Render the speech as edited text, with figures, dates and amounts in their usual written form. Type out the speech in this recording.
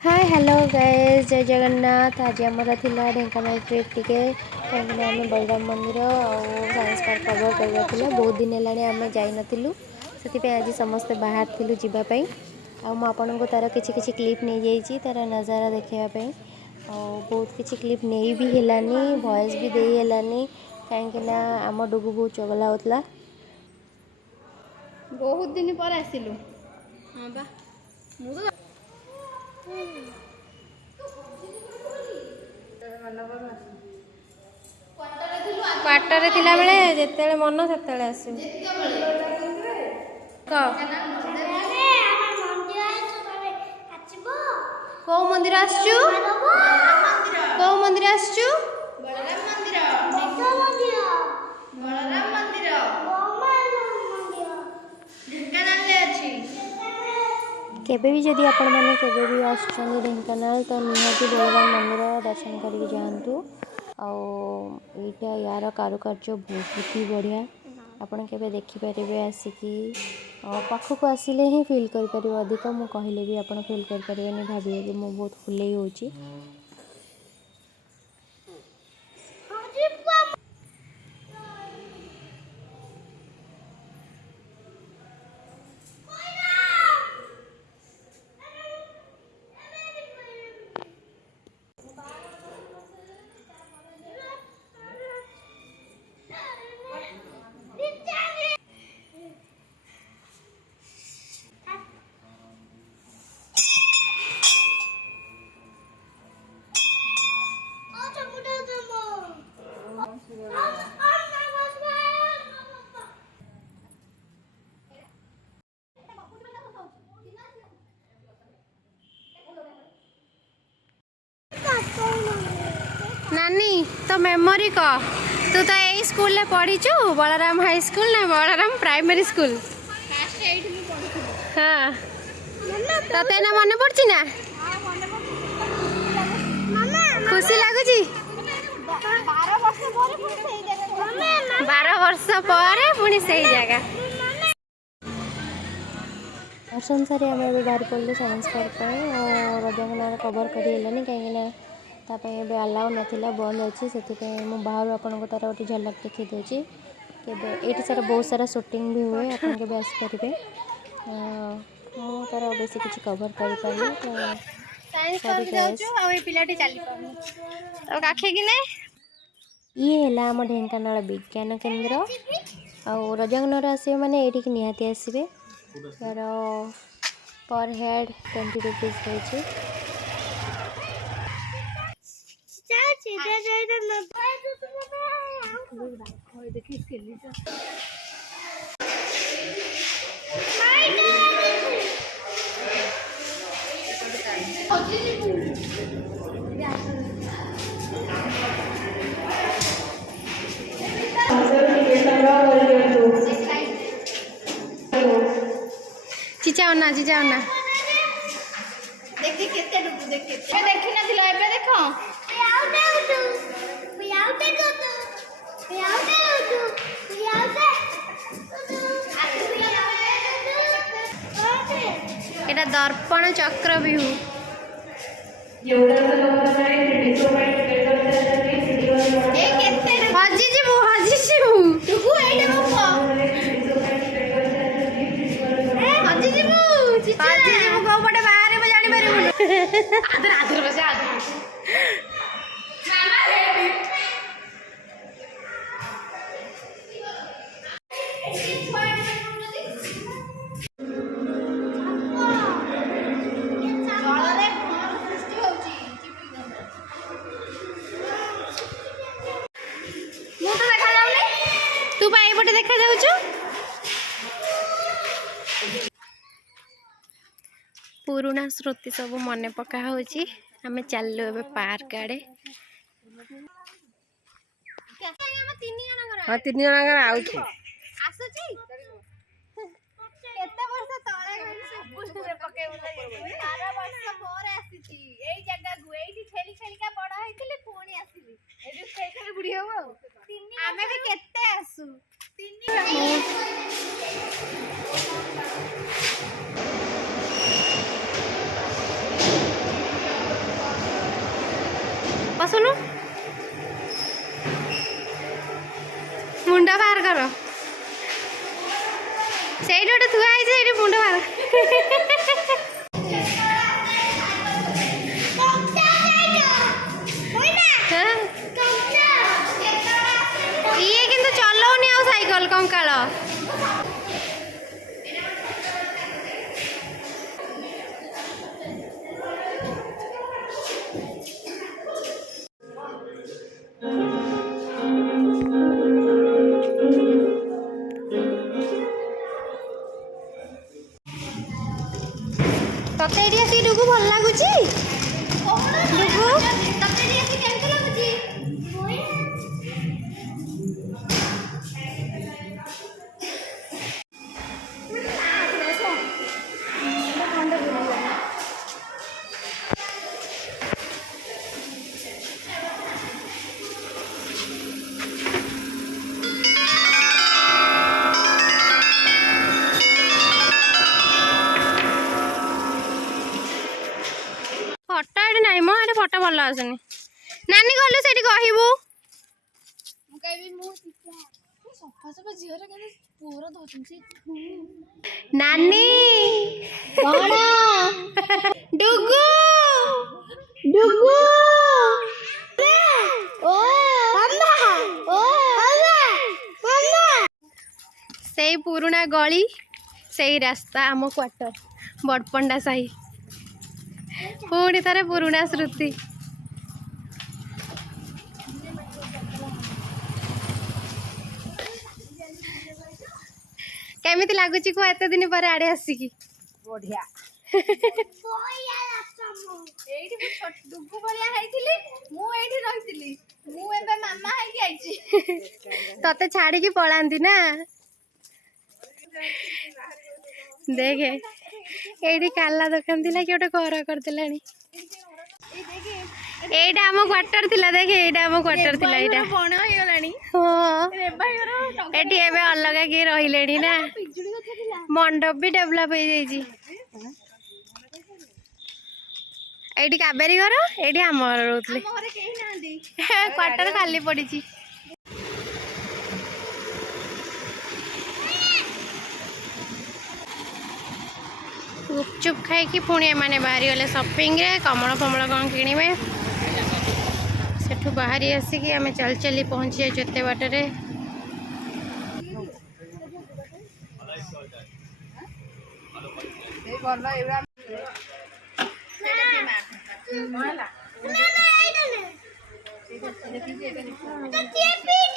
Hi hello guys जय जगन्नाथ। आज आमर थिला ढेंकानाल ट्रिप टिके कहीं आम बलराम मंदिर और साइंस पार्क कवर करवार बहुत दिन है आम जाइलु से आज समस्ते बाहर थिलु जीवाई आपको तार किसी क्लिप नहीं जाइए तार नज़ारा देखापी और बहुत किसी क्लिप नहीं भी हेलानी वॉइस भी दे हेलानी कहीं आम डुगु बहुत चगला होता बहुत दिन पर आसिलु। हाँ बा क्वार्टर थिला बेले जेतेले मन सेतेले आसु को मंदिर आसचु को मंदिर आसचु बलराम मंदिर बलराम मंदिर ढेंकानाल ले अछि। केबे भी जदि आपण माने केबे भी आसुचंदी ढेंकानाल तो निहाती बलराम मंदिर दर्शन करके जातु आईटा यार कारुकार्य बहुत ही बढ़िया आपण केबे देखिपारे आसिकी पाखक आसिले ही फिल कर अधिक मु कहले भी आपण फिल कर पारे भाविए कि मु बहुत फुले होची। नानी तो मेमोरी कह तू तो यही स्कूल में पढ़ीचु बलराम हाई स्कूल ना बलराम प्राइमरी स्कूल हाँ तते ना मन पड़ची ना खुशी लगुची 12 वर्ष पर पुणी से जगह दर्शन सारी आम बाहर पड़े साइंस पार्क और रजंगना कवर कर कहीं अलाउ नाला बंद अच्छी से बाहर आपको तार गोटे झलक देखी दूसरी ये सारा बहुत सारा शूटिंग भी हुए आप आसपारे तार बेस किसी कवर कर ये है आम ढेंकानाल विज्ञान केन्द्र आउ रजंगनार आसवे मैंने ये निहाती आसवे यार पर हेड 20 रुपीज होची। चिचाओना चिचाओना देखि केते डुबु देखि ए देखि नथिला एबे देखो एटा दर्पण चक्र व्यू हजी जीवु डुबु एटा बप्पा हजी जीवु को पटे बाहर में जानि पारे आदर बसे आदर मामा हेडी तू पाई पटे देखा जाउछु पुराना स्मृति सब मन पका होची हमें चललो एबे पार्क आड़े हाँ 3 जन आउछु आसुची केते वर्ष तळे गई सब पके बोला 12 वर्ष पर आसीची एई जगह गु एई खेली खेली का बड़ होइतिले पुणी आसीली एबे खेली खेली बुढ़ी हो आमे भी केते आसु 3 बसुनु मुंडा बाहर कर से गोटे थुआ है मुंड बाहर ये किंतु चलाऊनी आ साइकल कंकाल तते एटी आसी डुगु भल लागुची डुगु फटो एटी नाई मो एटी फटो भल आसुनी नानी गलु सेठी कहबू ମୁଁ କହିବି ମୁଁ ସଫା ସଫା ଝିଅର କେତେ ପୁଅର ଧରୁଛନ୍ତି नानी कौन डुगु डुगु ओ मम्मा ओ मम्मा मम्मा सेई पुरुना गली सेई रास्ता आम क्वार्टर बड़पंडा साही पुणी थरे पुरुना स्मृति केमिति लागुची को एते दिन पर आड़े आसिकी बढ़िया एठी मु छोट डुगु बलिया हैथिली मु एठी रहिथिली मु एबे मामा हैकी आइची तते छाड़ी की पळांती ना देखे एठी काला दुकान थिला कि ओटे घर कर देलानी एटा हम क्वार्टर थिला देखे एटा हम क्वार्टर थिला एटा बण होई गलानी हो रेबाई घर एठी एबे अलगा के रहिलेनी ना पिजुड़ी गछ थिला मंडप भी डेवलप हो जाइजी एठी काबेरी घर एठी हम घर रहतले हम घरे केही नांदी क्वार्टर खाली पड़ीची गुपचुप खाई पुणी एमाने बाहरी गले शॉपिंग रे कमल फमल कौन किणवे सेठू बाहरी आसिकी आमे चल चली पहुंची जाइए एते बाटरे ना